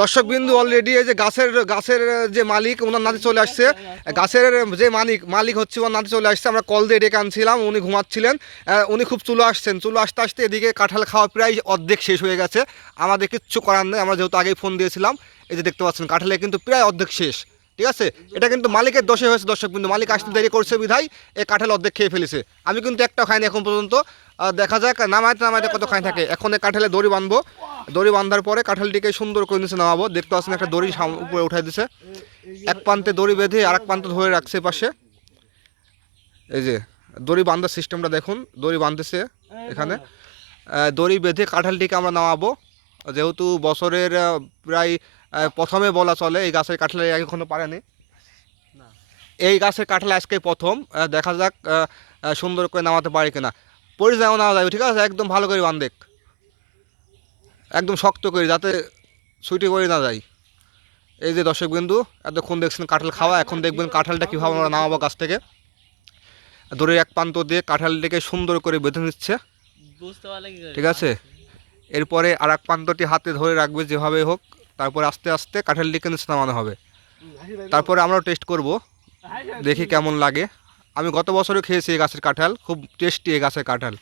দর্শক বিন্দু অলরেডি এই যে গাছের যে মালিক ওনার নাতি চলে আসছে। গাছের যে মালিক হচ্ছে ওনার নাতি চলে আসছে। আমরা কল দিয়ে ডেকে আনছিলাম, উনি ঘুমাচ্ছিলেন। উনি খুব চুলো আসতে আসতে এদিকে কাঁঠাল খাওয়া প্রায় অর্ধেক শেষ হয়ে গেছে। আমাদের কিচ্ছু করার নেই, আমরা যেহেতু আগেই ফোন দিয়েছিলাম। এই যে দেখতে পাচ্ছেন কাঁঠালে কিন্তু প্রায় অর্ধেক শেষ। ঠিক আছে, এটা কিন্তু মালিকের দোষে হয়েছে দর্শক বিন্দু। মালিক আসতে দেরি করছে বিধায় এই কাঁঠাল অর্ধেক খেয়ে ফেলেছে। আমি কিন্তু একটাও খাইনি এখন পর্যন্ত। দেখা যাক নামাইতে নামাইতে কত খাই থাকে। এখন এই কাঁঠালে দড়ি বাঁধবো, দড়ি বাঁধার পরে কাঁঠালটিকে সুন্দর করে নিচে নামাবো। দেখতে পাচ্ছেন একটা দড়ি উপরে উঠাই দিছে, এক প্রান্তে দড়ি বেঁধে আর এক প্রান্ত ধরে রাখছে পাশে। এই যে দড়ি বাঁধার সিস্টেমটা দেখুন, দড়ি বাঁধতেছে এখানে। দড়ি বেঁধে কাঁঠালটিকে আমরা নামাবো। যেহেতু বছরের প্রায় প্রথমে বলা চলে, এই গাছের কাঁঠাল এখনো পারেনি। এই গাছের কাঁঠাল আজকে প্রথম। দেখা যাক সুন্দর করে নামাতে পারি কিনা। পরিচয়ও নেওয়া যাবে, ঠিক আছে। একদম ভালো করে বাঁধেক, একদম শক্ত করে, যাতে ছুটি করে না যায়। এই যে দর্শক বিন্দু, এতক্ষণ দেখছেন কাঁঠাল খাওয়া, এখন দেখবেন কাঁঠালটা কীভাবে আমরা নামাবো গাছ থেকে। দড়ির এক প্রান্ত দিয়ে কাঁঠালটিকে সুন্দর করে বেঁধে নিচ্ছে, ঠিক আছে। এরপরে আর এক প্রান্তটি হাতে ধরে রাখবে যেভাবে হোক, তারপরে আস্তে আস্তে কাঁঠালটিকে নিচে নামানো হবে। তারপরে আমরাও টেস্ট করব, দেখি কেমন লাগে। আমি গত বছরও খেয়েছি এই গাছের কাঁঠাল, খুব টেস্টি এই গাছের কাঁঠাল।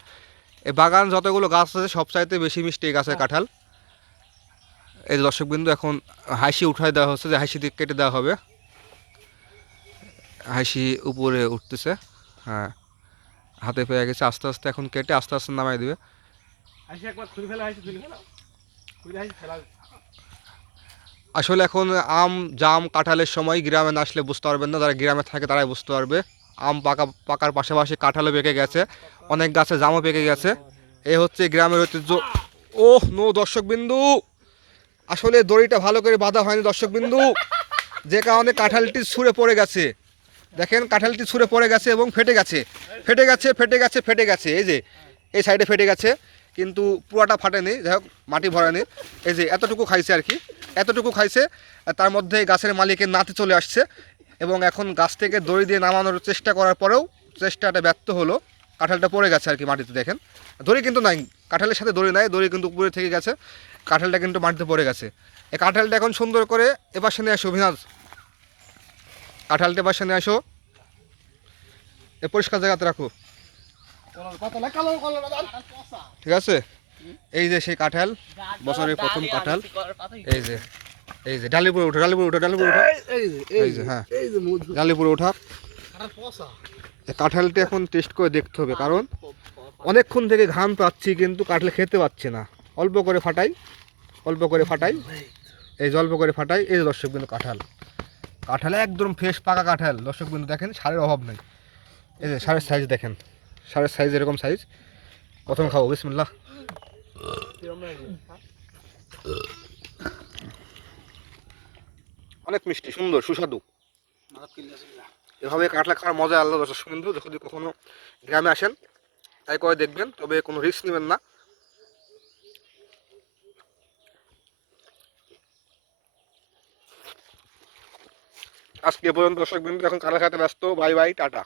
এই বাগান যতগুলো গাছ আছে সবচাইতে বেশি মিষ্টি এই গাছের কাঁঠাল। এই দর্শক বিন্দু এখন হাসি উঠাই দেওয়া হচ্ছে, যে হাসি দিক কেটে দেওয়া হবে। হাসি উপরে উঠতেছে, হ্যাঁ হাতে পেয়ে গেছে। আস্তে আস্তে এখন কেটে আস্তে আস্তে নামাই দিবে। আসলে এখন আম জাম কাঁঠালের সময়, গ্রামে না আসলে বুঝতে পারবেন না, যারা গ্রামে থাকে তারাই বুঝতে পারবে। আম পাকার পাশাপাশি কাঁঠালও পেকে গেছে, অনেক গাছে জামও পেকে গেছে। এ হচ্ছে গ্রামের ঐতিহ্য। ওহ নো দর্শক বিন্দু, আসলে দড়িটা ভালো করে বাঁধা হয়নি দর্শক বিন্দু, যে কারণে কাঁঠালটি ছুঁড়ে পড়ে গেছে। দেখেন কাঁঠালটি ছুঁড়ে পড়ে গেছে এবং ফেটে গেছে। এই যে এই সাইডে ফেটে গেছে, কিন্তু পুরাটা ফাটেনি। যাই হোক, মাটি ভরেনি। এই যে এতটুকু খাইছে আর কি, এতটুকু খাইছে। তার মধ্যে গাছের মালিকের নাতি চলে আসছে এবং এখন গাছ থেকে দড়ি দিয়ে নামানোর চেষ্টা করার পরেও চেষ্টাটা ব্যর্থ হলো। কাঁঠালটা পড়ে গেছে আর কি মাটিতে। দেখেন দড়ি কিন্তু নাই, কাঁঠালের সাথে দড়ি নাই, দড়ি কিন্তু উপরে থেকে গেছে। কাঁঠালটা কিন্তু মাটিতে পড়ে গেছে। এই কাঁঠালটা এখন সুন্দর করে এবার নিয়ে আসো অভিনাশ, কাঁঠালটা বাসা নিয়ে আসো, এ পরিষ্কার জায়গাতে রাখো, ঠিক আছে। এই যে সেই কাঁঠাল, বছরের প্রথম কাঁঠাল। এই যে এই যে ডালিপুরে উঠো, ডালিপুরে উঠো, ডালিপুরে উঠো। এই যে হ্যাঁ, ডালিপুরে ওঠা। কাঁঠালটা এখন টেস্ট করে দেখতে হবে, কারণ অনেকক্ষণ থেকে ঘাম পাচ্ছি কিন্তু কাঁঠাল খেতে পাচ্ছি না। অল্প করে ফাটাই, অল্প করে ফাটাই, এই যে অল্প করে ফাটাই। এই যে দর্শক বিন্দু কাঁঠালে একদম ফ্রেশ পাকা কাঁঠাল। দর্শক বিন্দু দেখেন, সারের অভাব নেই। এই যে সারের সাইজ দেখেন, সারের সাইজ এরকম সাইজ। প্রথম খাবো, বিসমিল্লাহ। অনেক মিষ্টি, সুন্দর, সুস্বাদু। এভাবে কাঁঠাল খাওয়ার মজা আলাদা দর্শক বিন্দু। যদি কখনো গ্রামে আসেন তাই করে দেখবেন, তবে কোনো রিস্ক নেবেন না। আজকে এ পর্যন্ত দর্শক বিন্দু, এখন কাঁঠাল খাতে ব্যস্ত। Bye bye, tata.